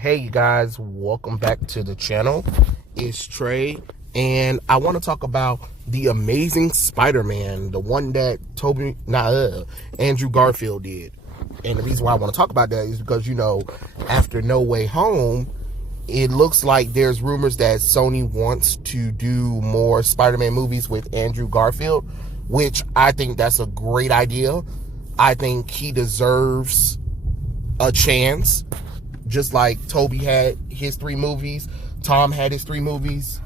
Hey you guys, welcome back to the channel. It's Trey, and I want to talk about the Amazing Spider-Man, the one that Andrew Garfield did. And the reason why I want to talk about that is because, after No Way Home, it looks like there's rumors that Sony wants to do more Spider-Man movies with Andrew Garfield, which I think that's a great idea. I think he deserves a chance. Just like Toby had his 3 movies, Tom had his 3 movies,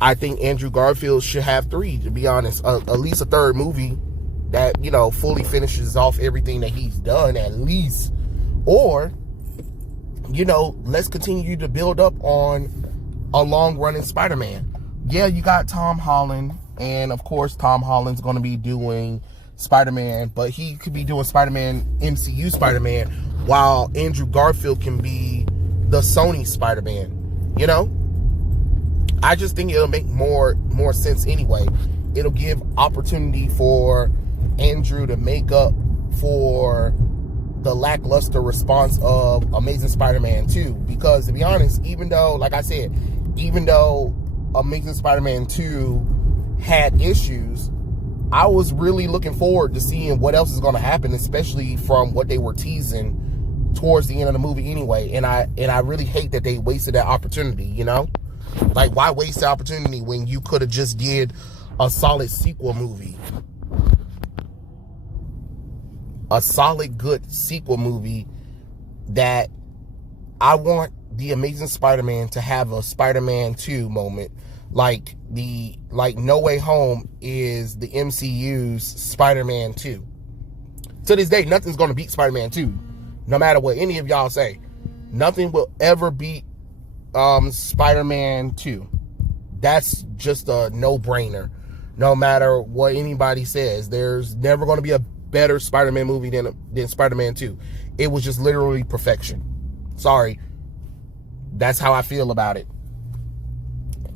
I think Andrew Garfield should have 3, to be honest. At least a 3rd movie that, fully finishes off everything that he's done, at least. Or, let's continue to build up on a long-running Spider-Man. Yeah, you got Tom Holland, and of course Tom Holland's going to be doing Spider-Man, but he could be doing Spider-Man, MCU Spider-Man, while Andrew Garfield can be the Sony Spider-Man. I just think it'll make more sense anyway. It'll give opportunity for Andrew to make up for the lackluster response of Amazing Spider-Man 2. Because to be honest, even though Amazing Spider-Man 2 had issues, I was really looking forward to seeing what else is going to happen, especially from what they were teasing towards the end of the movie anyway. And I really hate that they wasted that opportunity, Like, why waste the opportunity when you could have just did a solid sequel movie? A solid, good sequel movie that I want the Amazing Spider-Man to have a Spider-Man 2 moment. Like No Way Home is the MCU's Spider-Man 2. To this day, nothing's going to beat Spider-Man 2. No matter what any of y'all say. Nothing will ever beat Spider-Man 2. That's just a no-brainer. No matter what anybody says. There's never going to be a better Spider-Man movie than Spider-Man 2. It was just literally perfection. Sorry. That's how I feel about it.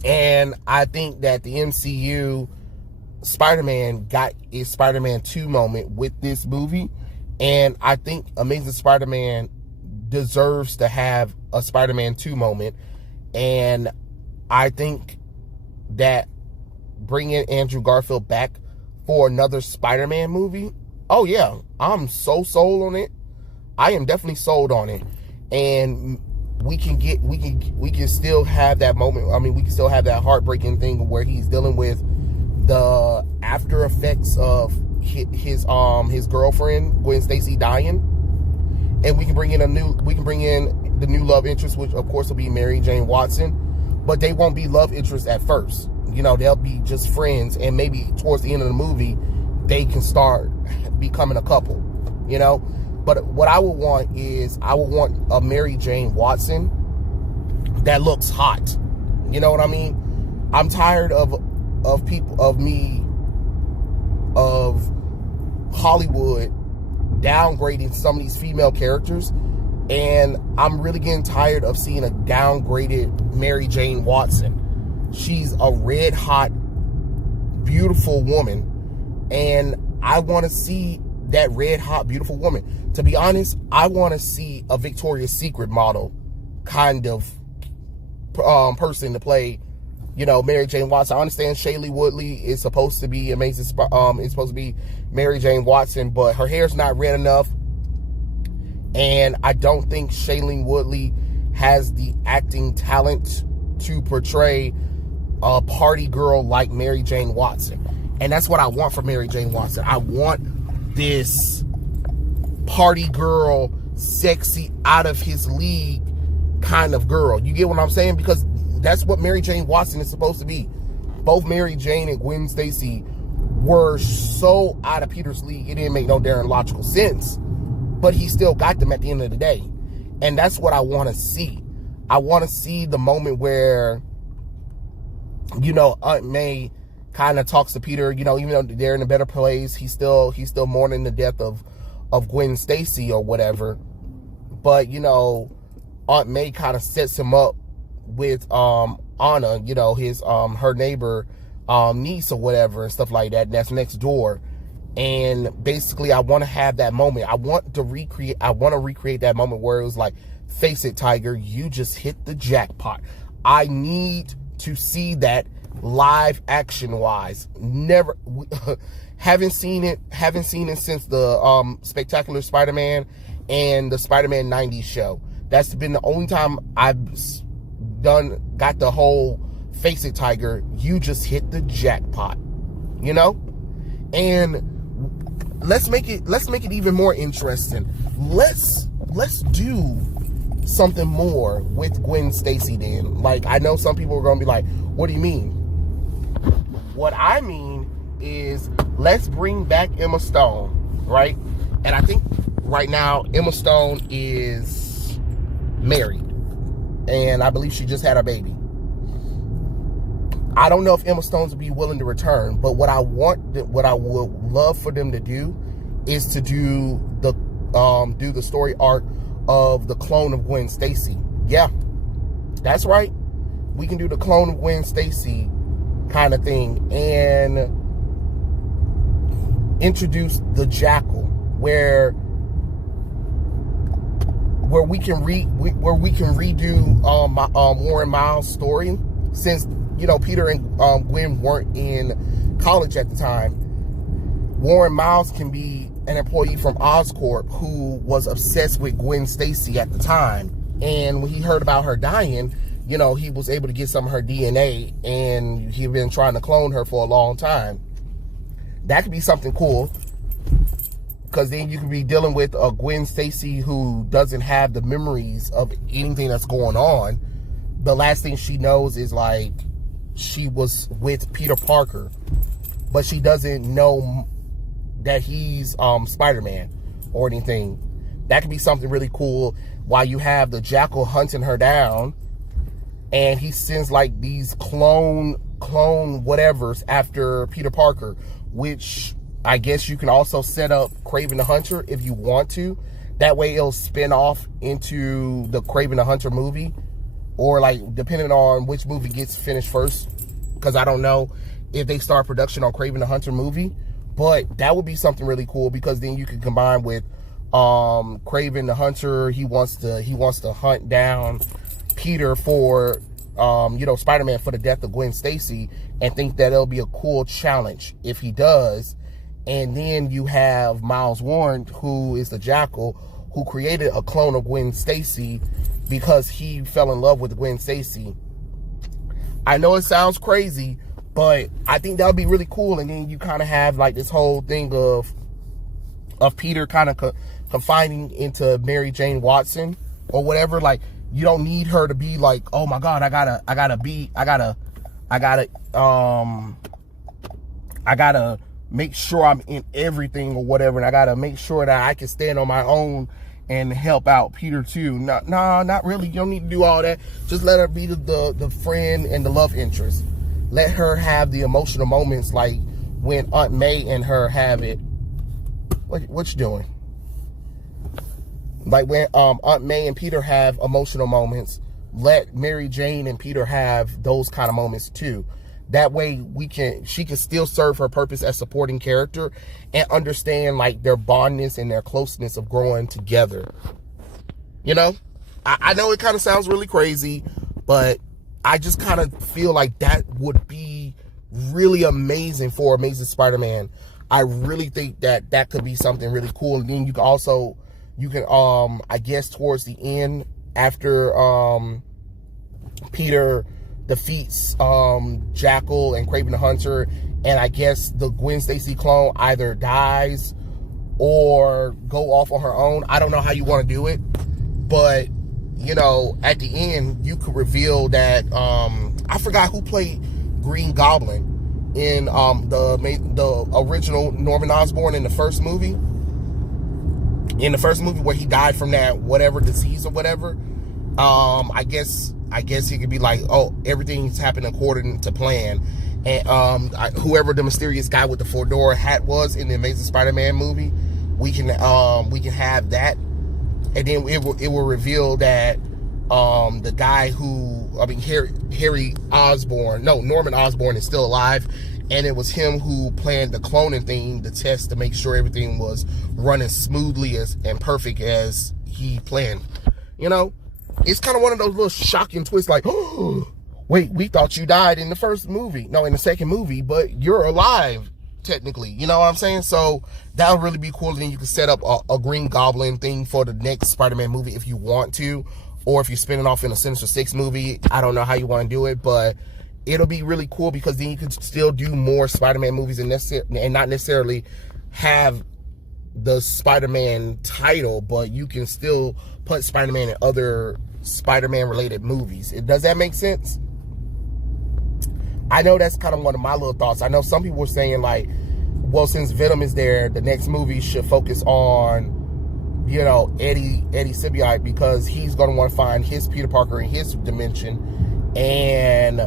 And I think that the MCU Spider-Man got its Spider-Man 2 moment with this movie. And I think Amazing Spider-Man deserves to have a Spider-Man 2 moment. And I think that bringing Andrew Garfield back for another Spider-Man movie, oh yeah, I'm so sold on it. I am definitely sold on it. And we can still have that moment. I mean, we can still have that heartbreaking thing where he's dealing with the after effects of his girlfriend Gwen Stacy dying, and we can bring in the new love interest, which of course will be Mary Jane Watson, but they won't be love interests at first. They'll be just friends, and maybe towards the end of the movie they can start becoming a couple. But what I would want is a Mary Jane Watson that looks hot. You know what I mean? I'm tired of Hollywood downgrading some of these female characters, and I'm really getting tired of seeing a downgraded Mary Jane Watson. She's a red hot, beautiful woman, and I want to see that red hot, beautiful woman. To be honest, I want to see a Victoria's Secret model kind of person to play, Mary Jane Watson. I understand Shailene Woodley is supposed to be it's supposed to be Mary Jane Watson, but her hair's not red enough, and I don't think Shailene Woodley has the acting talent to portray a party girl like Mary Jane Watson. And that's what I want for Mary Jane Watson. I want this party girl, sexy, out of his league kind of girl. You get what I'm saying? Because that's what Mary Jane Watson is supposed to be. Both Mary Jane and Gwen Stacy were so out of Peter's league, it didn't make no darn logical sense. But he still got them at the end of the day. And that's what I want to see. I want to see the moment where, Aunt May kind of talks to Peter, even though they're in a better place, he's still mourning the death of Gwen Stacy or whatever. But, Aunt May kind of sets him up with Anna, his her neighbor niece or whatever and stuff like that. That's next door. And basically, I want to have that moment. I want to recreate that moment where it was like, face it, Tiger, you just hit the jackpot. I need to see that live action wise. Never haven't seen it since the Spectacular Spider-Man and the Spider-Man 90s show. That's been the only time I've got the whole face it, Tiger, you just hit the jackpot, you know? And let's make it even more interesting. Let's do something more with Gwen Stacy then. Like, I know some people are going to be like, what do you mean? What I mean is, let's bring back Emma Stone, right? And I think right now Emma Stone is married, and I believe she just had a baby. I don't know if Emma Stone's would be willing to return, but what I would love for them to do is to do the story arc of the clone of Gwen Stacy. Yeah, that's right. We can do the clone of Gwen Stacy kind of thing and introduce the Jackal, where we can redo Warren Miles' story, since Peter and Gwen weren't in college at the time. Warren Miles can be an employee from Oscorp who was obsessed with Gwen Stacy at the time, and when he heard about her dying, he was able to get some of her DNA, and he'd been trying to clone her for a long time. That could be something cool, because then you could be dealing with a Gwen Stacy who doesn't have the memories of anything that's going on. The last thing she knows is like she was with Peter Parker, but she doesn't know that he's Spider-Man or anything. That could be something really cool, while you have the Jackal hunting her down, and he sends like these clone whatevers after Peter Parker, which I guess you can also set up Kraven the Hunter if you want to. That way it'll spin off into the Kraven the Hunter movie, or like depending on which movie gets finished first, because I don't know if they start production on Kraven the Hunter movie. But that would be something really cool, because then you can combine with Kraven the Hunter. He wants to hunt down Peter for Spider-Man for the death of Gwen Stacy, and think that it'll be a cool challenge if he does. And then you have Miles Warren, who is the Jackal, who created a clone of Gwen Stacy because he fell in love with Gwen Stacy. I know it sounds crazy, but I think that would be really cool. And then you kind of have like this whole thing of Peter kind of confining into Mary Jane Watson or whatever. Like, you don't need her to be like, oh my God, I gotta make sure I'm in everything or whatever, and I gotta make sure that I can stand on my own and help out Peter too. No, not really. You don't need to do all that. Just let her be the friend and the love interest. Let her have the emotional moments, like when Aunt May and her have it. What you doing? Like when Aunt May and Peter have emotional moments, let Mary Jane and Peter have those kind of moments too. That way she can still serve her purpose as supporting character and understand like their bondness and their closeness of growing together. I know it kind of sounds really crazy, but I just kind of feel like that would be really amazing for Amazing Spider-Man. I really think that that could be something really cool. And then you can I guess towards the end, after Peter defeats Jackal and Kraven the Hunter, and I guess the Gwen Stacy clone either dies or go off on her own. I don't know how you want to do it, but at the end you could reveal that I forgot who played Green Goblin in the original Norman Osborn in the first movie. In the first movie where he died from that whatever disease or whatever, I guess he could be like, oh, everything's happened according to plan. And whoever the mysterious guy with the fedora hat was in the Amazing Spider-Man movie, we can have that, and then it will reveal that The guy who, Norman Osborn is still alive, and it was him who planned the cloning thing, the test to make sure everything was running smoothly and perfect as he planned. You know, it's kind of one of those little shocking twists, like, oh, wait, we thought you died in the second movie, but you're alive, technically. You know what I'm saying? So that would really be cool. And then you can set up a Green Goblin thing for the next Spider-Man movie if you want to, or if you're spinning off in a Sinister Six movie. I don't know how you want to do it, but it'll be really cool because then you can still do more Spider-Man movies and not necessarily have the Spider-Man title, but you can still put Spider-Man in other Spider-Man related movies. Does that make sense? I know that's kind of one of my little thoughts. I know some people were saying, like, well, since Venom is there, the next movie should focus on, you know, Eddie Symbiote, because he's going to want to find his Peter Parker in his dimension. And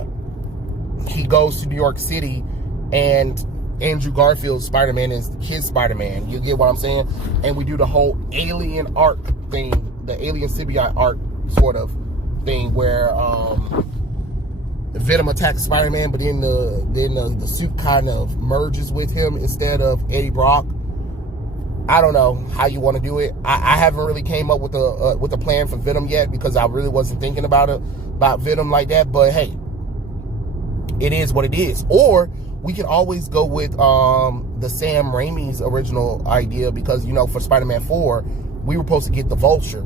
he goes to New York City, and Andrew Garfield's Spider-Man is his Spider-Man. You get what I'm saying? And we do the whole alien arc thing, the alien symbiote arc sort of thing, where Venom attacks Spider-Man, but then the suit kind of merges with him instead of Eddie Brock. I don't know how you want to do it. I haven't really came up with a plan for Venom yet, because I really wasn't thinking about Venom like that. But hey, it is what it is. Or we can always go with the Sam Raimi's original idea, because, you know, for Spider-Man 4, we were supposed to get the Vulture,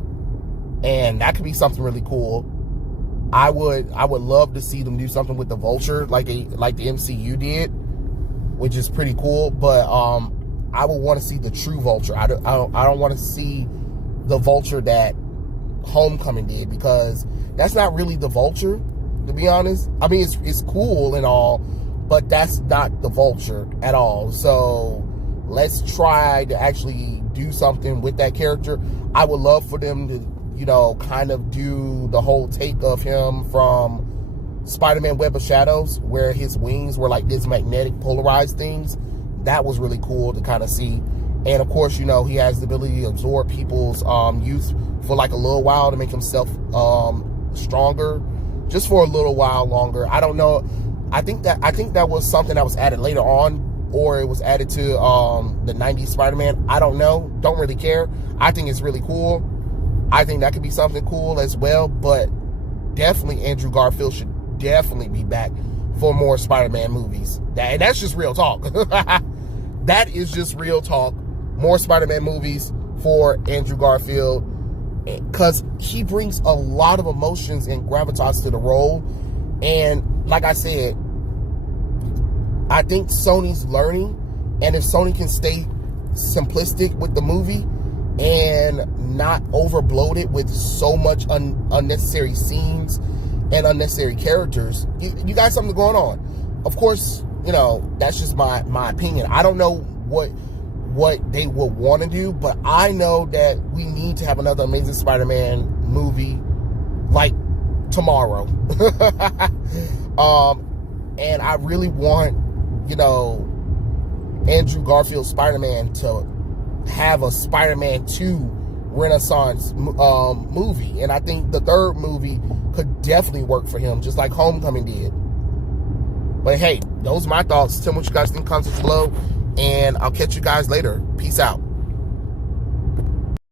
and that could be something really cool. I would love to see them do something with the Vulture like the MCU did, which is pretty cool. But I would want to see the true Vulture. I don't want to see the Vulture that Homecoming did, because that's not really the Vulture, to be honest. I mean, it's cool and all, but that's not the Vulture at all. So let's try to actually do something with that character. I would love for them to, you know, kind of do the whole take of him from Spider-Man Web of Shadows, where his wings were like this magnetic polarized things. That was really cool to kind of see. And of course, you know, he has the ability to absorb people's youth for like a little while to make himself stronger, just for a little while longer. I don't know. I think that was something that was added later on, or it was added to the 90s Spider-Man. I don't know. Don't really care. I think it's really cool. I think that could be something cool as well. But definitely Andrew Garfield should definitely be back for more Spider-Man movies. That's just real talk. That is just real talk. More Spider-Man movies for Andrew Garfield, because he brings a lot of emotions and gravitas to the role. And like I said, I think Sony's learning, and if Sony can stay simplistic with the movie and not overbloat it with so much unnecessary scenes and unnecessary characters, you got something going on. Of course, you know, that's just my opinion. I don't know what they would want to do, but I know that we need to have another Amazing Spider-Man movie like tomorrow. And I really want, you know, Andrew Garfield's Spider-Man to have a Spider-Man 2 Renaissance movie. And I think the third movie could definitely work for him, just like Homecoming did. But hey, those are my thoughts. Tell me what you guys think in comments below, and I'll catch you guys later. Peace out.